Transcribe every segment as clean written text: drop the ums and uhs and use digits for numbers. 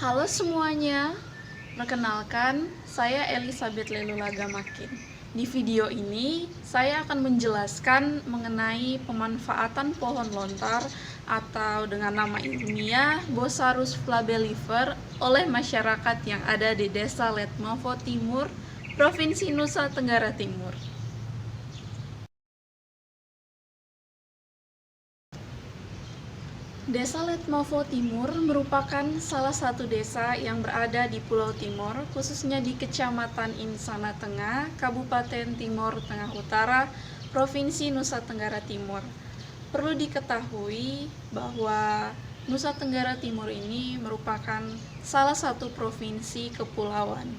Halo semuanya, perkenalkan saya Elizabeth Lelulaga Makin. Di video ini saya akan menjelaskan mengenai pemanfaatan pohon lontar atau dengan nama ilmiah Bosarus flabellifer oleh masyarakat yang ada di Desa Letmovo Timur, Provinsi Nusa Tenggara Timur. Desa Letmovo Timur merupakan salah satu desa yang berada di Pulau Timor, khususnya di Kecamatan Insana Tengah, Kabupaten Timor Tengah Utara, Provinsi Nusa Tenggara Timur. Perlu diketahui bahwa Nusa Tenggara Timur ini merupakan salah satu provinsi kepulauan,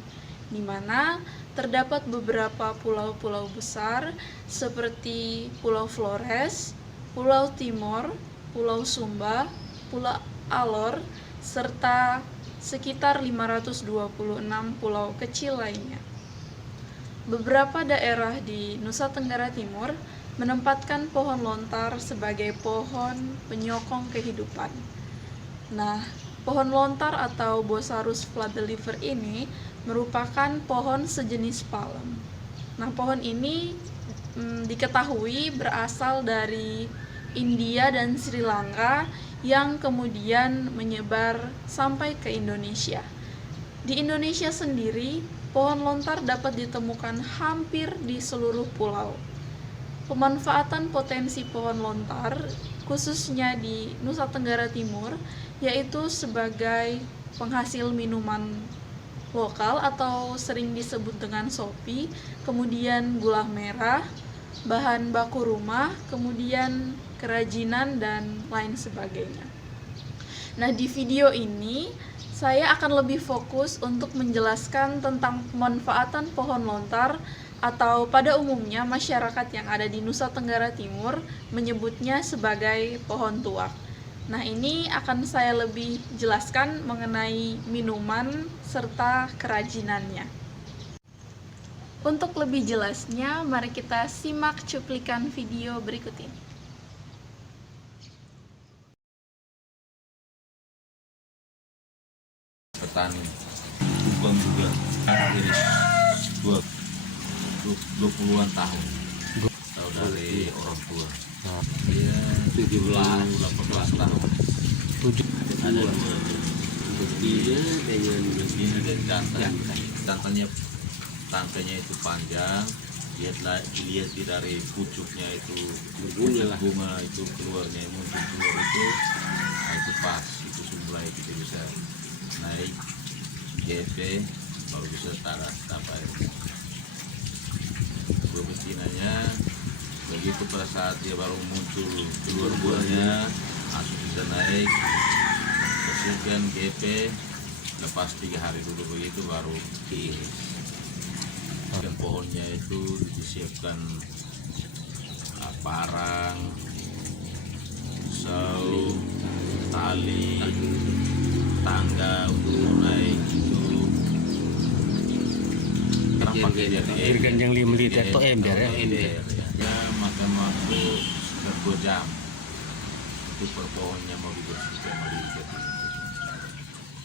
di mana terdapat beberapa pulau-pulau besar seperti Pulau Flores, Pulau Timor, Pulau Sumba, Pulau Alor, serta sekitar 526 pulau kecil lainnya. Beberapa daerah di Nusa Tenggara Timur menempatkan pohon lontar sebagai pohon penyokong kehidupan. Nah, pohon lontar atau Bosarus flabellifer ini merupakan pohon sejenis palem. Nah, pohon ini diketahui berasal dari India dan Sri Lanka yang kemudian menyebar sampai ke Indonesia. Di Indonesia sendiri, pohon lontar dapat ditemukan hampir di seluruh pulau. Pemanfaatan potensi pohon lontar, khususnya di Nusa Tenggara Timur, yaitu sebagai penghasil minuman lokal atau sering disebut dengan sopi, kemudian gula merah, bahan baku rumah, kemudian kerajinan, dan lain sebagainya. Nah, di video ini saya akan lebih fokus untuk menjelaskan tentang pemanfaatan pohon lontar atau pada umumnya masyarakat yang ada di Nusa Tenggara Timur menyebutnya sebagai pohon tuak. Nah, ini akan saya lebih jelaskan mengenai minuman serta kerajinannya. Untuk lebih jelasnya, mari kita simak cuplikan video berikut ini. Petani Gubeng juga iris 20-an tahun dari orang tua. Dia 17-18 tahun. Ada dua betina dan jantan. Tantenya itu panjang, dilihat dari pucuknya itu bunga itu keluarnya muncul keluar itu, nah itu pas, itu mulai kita bisa naik GP baru bisa sampai buah betinanya. Begitu pada saat dia baru muncul keluar buahnya langsung bisa naik, bersihkan GP, lepas 3 hari dulu, begitu baru diiris. Dan pohonnya itu disiapkan parang, sau, tali, tangga untuk naik itu. Sekarang pakai Irgan yang 5 liter itu ember ya? Ya, makan waktu sekitar 2 jam. Itu per pohonnya mau dibersihkan, mau diikat.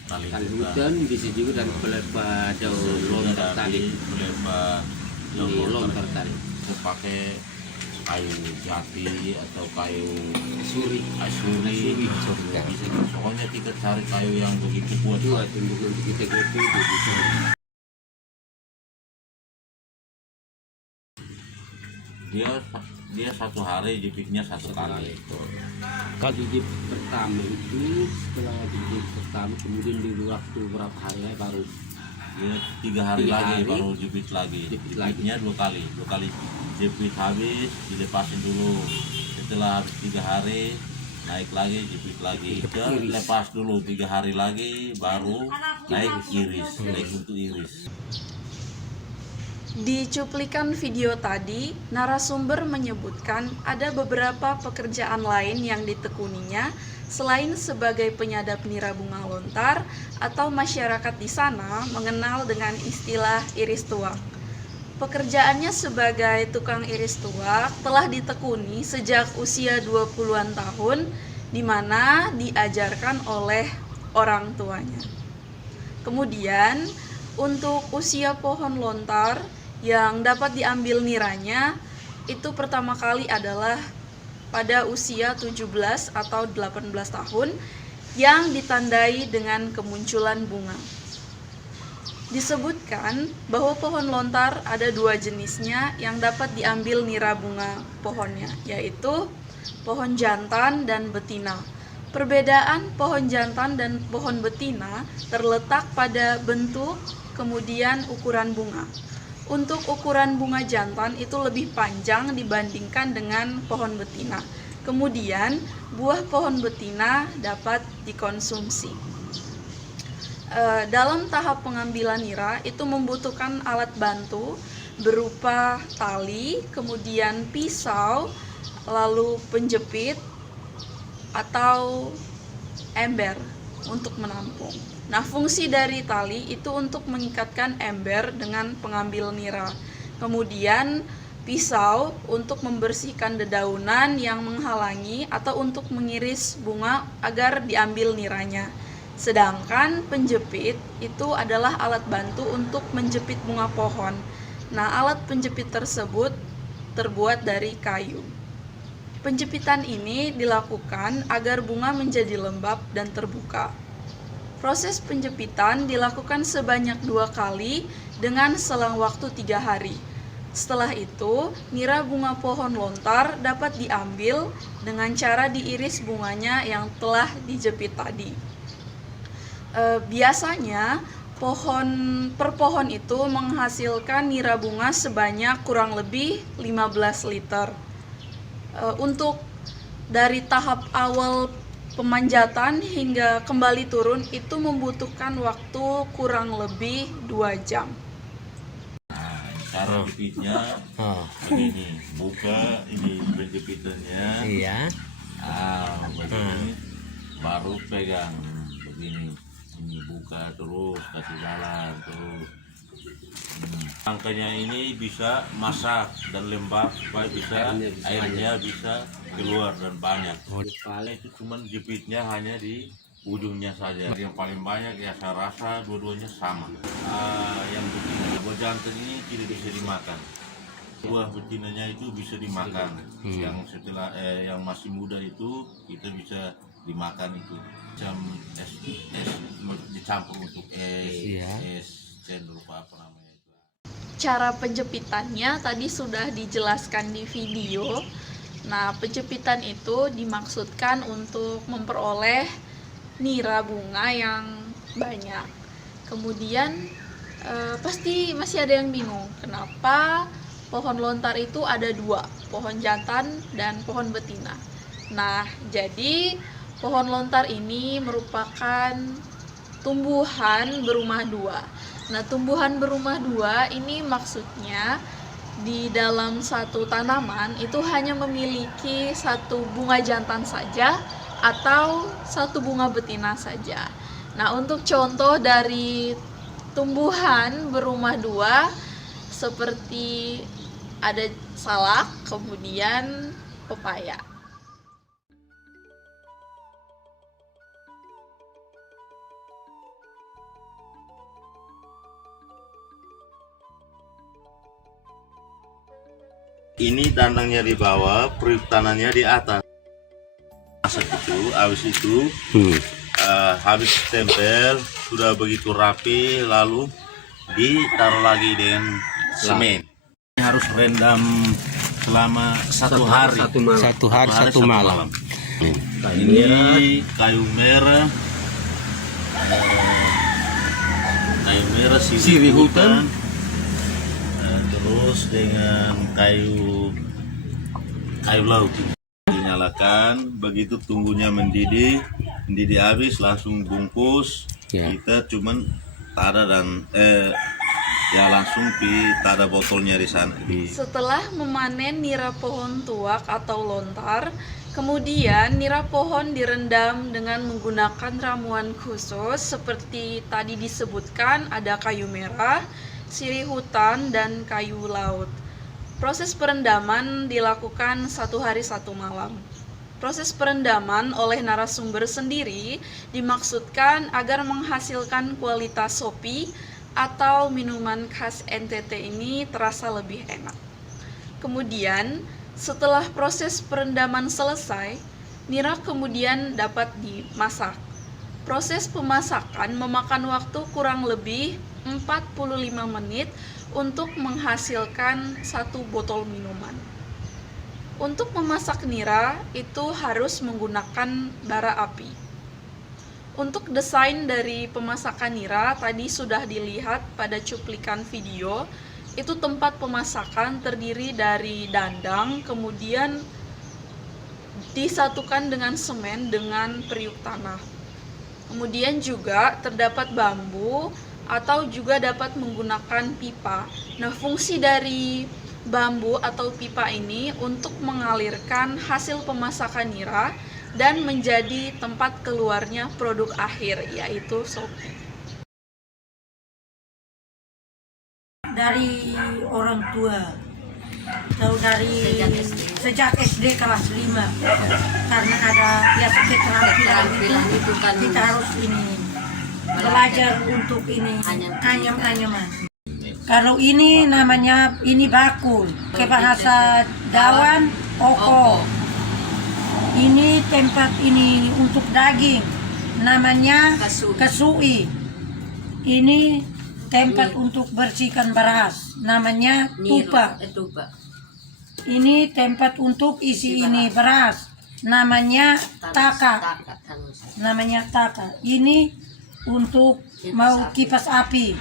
Tali hutan bisa juga dan pelepa jauh lontar tali, pelepa lontar tali. Itu pakai kayu jati atau kayu Asuri bisa. Pokoknya kita cari kayu yang begitu kuat. Itu untuk nanti kita GP itu bisa. Dia 1 hari jepitnya 1 kali. Kalau jepit pertama itu, setelah jepit pertama kemudian di waktu berapa hari baru Dia 3 hari lagi baru jepit lagi. Jepitnya 2 kali jepit habis dilepasin dulu. Setelah habis 3 hari naik lagi jepit lagi. Dia lepas dulu 3 hari lagi baru naik untuk iris. Di cuplikan video tadi, narasumber menyebutkan ada beberapa pekerjaan lain yang ditekuninya selain sebagai penyadap nira bunga lontar atau masyarakat di sana mengenal dengan istilah iris tuak. Pekerjaannya sebagai tukang iris tuak telah ditekuni sejak usia 20-an tahun, di mana diajarkan oleh orang tuanya. Kemudian untuk usia pohon lontar yang dapat diambil niranya itu pertama kali adalah pada usia 17 atau 18 tahun yang ditandai dengan kemunculan bunga. Disebutkan bahwa pohon lontar ada dua jenisnya yang dapat diambil nira bunga pohonnya, yaitu pohon jantan dan betina. Perbedaan pohon jantan dan pohon betina terletak pada bentuk, kemudian ukuran bunga. Untuk ukuran bunga jantan itu lebih panjang dibandingkan dengan pohon betina. Kemudian, buah pohon betina dapat dikonsumsi. Dalam tahap pengambilan nira itu membutuhkan alat bantu berupa tali, kemudian pisau, lalu penjepit atau ember untuk menampung. Nah, fungsi dari tali itu untuk mengikatkan ember dengan pengambil nira. Kemudian pisau untuk membersihkan dedaunan yang menghalangi atau untuk mengiris bunga agar diambil niranya. Sedangkan penjepit itu adalah alat bantu untuk menjepit bunga pohon. Nah, alat penjepit tersebut terbuat dari kayu. Penjepitan ini dilakukan agar bunga menjadi lembab dan terbuka. Proses penjepitan dilakukan sebanyak 2 kali dengan selang waktu 3 hari. Setelah itu, nira bunga pohon lontar dapat diambil dengan cara diiris bunganya yang telah dijepit tadi. Biasanya, per pohon itu menghasilkan nira bunga sebanyak kurang lebih 15 liter. Untuk dari tahap awal pemanjatan hingga kembali turun itu membutuhkan waktu kurang lebih 2 jam. Cara jepitnya begini, buka ini penjepitannya. Iya. Begini, baru pegang begini. Ini buka terus, kasih jalan terus. Angkanya ini bisa masak dan lembab supaya bisa airnya bisa keluar dan banyak. Itu cuman jepitnya hanya di ujungnya saja. Yang paling banyak ya saya rasa dua-duanya sama. Yang betina, buah jantan ini tidak bisa dimakan. Buah betinanya itu bisa dimakan. Yang setelah yang masih muda itu kita bisa dimakan itu. Macam es dicampur untuk es berupa apa namanya. Cara penjepitannya tadi sudah dijelaskan di video. Nah, penjepitan itu dimaksudkan untuk memperoleh nira bunga yang banyak. Kemudian pasti masih ada yang bingung, kenapa pohon lontar itu ada 2, pohon jantan dan pohon betina. Nah, jadi pohon lontar ini merupakan tumbuhan berumah 2. Nah, tumbuhan berumah 2 ini maksudnya di dalam satu tanaman itu hanya memiliki satu bunga jantan saja atau satu bunga betina saja. Nah, untuk contoh dari tumbuhan berumah 2 seperti ada salak, kemudian pepaya. Ini dandangnya di bawah, periuk tanahnya di atas. Masak itu, habis itu habis tempel sudah begitu rapi, lalu ditaruh lagi dengan semen. Ini harus rendam selama 1 hari. 1 hari 1 malam. Ini kayu merah, sirih hutan. Terus dengan kayu laut dinyalakan, begitu tunggunya mendidih habis langsung bungkus. Kita cuman tada dan langsung tada botolnya di sana. Setelah memanen nira pohon tuak atau lontar, kemudian nira pohon direndam dengan menggunakan ramuan khusus seperti tadi disebutkan, ada kayu merah, sirih hutan, dan kayu laut. Proses perendaman dilakukan 1 hari 1 malam. Proses perendaman oleh narasumber sendiri dimaksudkan agar menghasilkan kualitas kopi atau minuman khas NTT ini terasa lebih enak. Kemudian, setelah proses perendaman selesai, nira kemudian dapat dimasak. Proses pemasakan memakan waktu kurang lebih 45 menit untuk menghasilkan 1 botol minuman. Untuk memasak nira itu harus menggunakan bara api. Untuk desain dari pemasakan nira tadi sudah dilihat pada cuplikan video. Itu tempat pemasakan terdiri dari dandang, kemudian disatukan dengan semen dengan periuk tanah. Kemudian juga terdapat bambu atau juga dapat menggunakan pipa. Nah, fungsi dari bambu atau pipa ini untuk mengalirkan hasil pemasakan nira dan menjadi tempat keluarnya produk akhir, yaitu sopi. Dari orang tua atau dari sejak SD kelas 5, karena ada biasa keterampilan itu kan kita harus ini belajar untuk ini anyam-anyaman. Kalau ini namanya ini bakul, ke bahasa Dawan oko. Ini tempat ini untuk daging, namanya kesui. Ini tempat untuk bersihkan beras, namanya tupa. Ini tempat untuk isi ini beras, namanya taka. Ini untuk mau kipas api,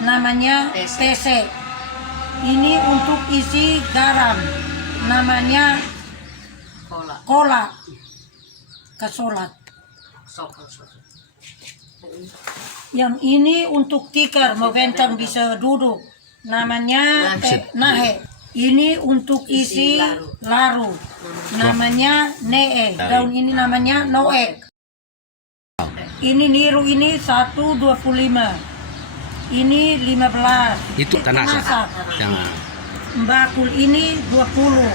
namanya PC. Ini untuk isi garam, namanya kola. Kesolat. Yang ini untuk tikar, mau bentang bisa duduk, namanya nahe. Ini untuk isi laru, namanya nee. Daun ini namanya noek. Ini niru ini 1,25. Ini 15. Itu tanasa. Jangan. Bakul ini 20.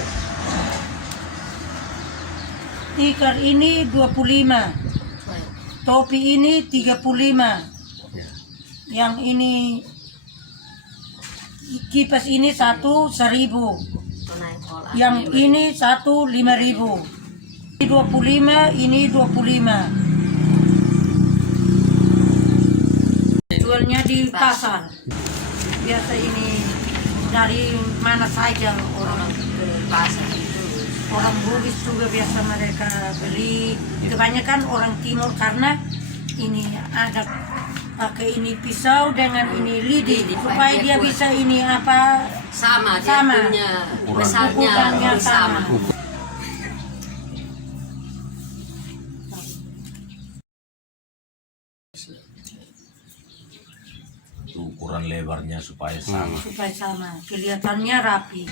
Tikar ini 25. Topi ini 35. Yang ini kipas ini 1.000. Yang ini 1.500. Ini 25, ini 25. Jualnya di pasar. Biasa ini dari mana saja orang ke pasar itu. Orang Bugis juga biasa mereka beli. Kebanyakan orang Timur karena ini ada pakai ini pisau dengan ini lidi supaya dia bisa ini apa sama. Dia punya besarnya ukurannya sama. Ukuran lebarnya supaya sama. Supaya sama, kelihatannya rapi.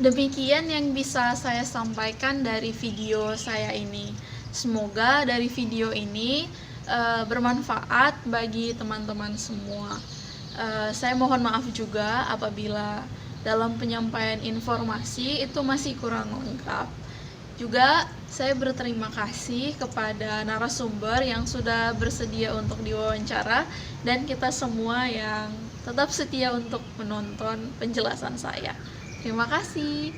Demikian yang bisa saya sampaikan dari video saya ini. Semoga dari video ini bermanfaat bagi teman-teman semua. Saya mohon maaf juga apabila dalam penyampaian informasi itu masih kurang lengkap. Juga saya berterima kasih kepada narasumber yang sudah bersedia untuk diwawancara dan kita semua yang tetap setia untuk menonton penjelasan saya. Terima kasih.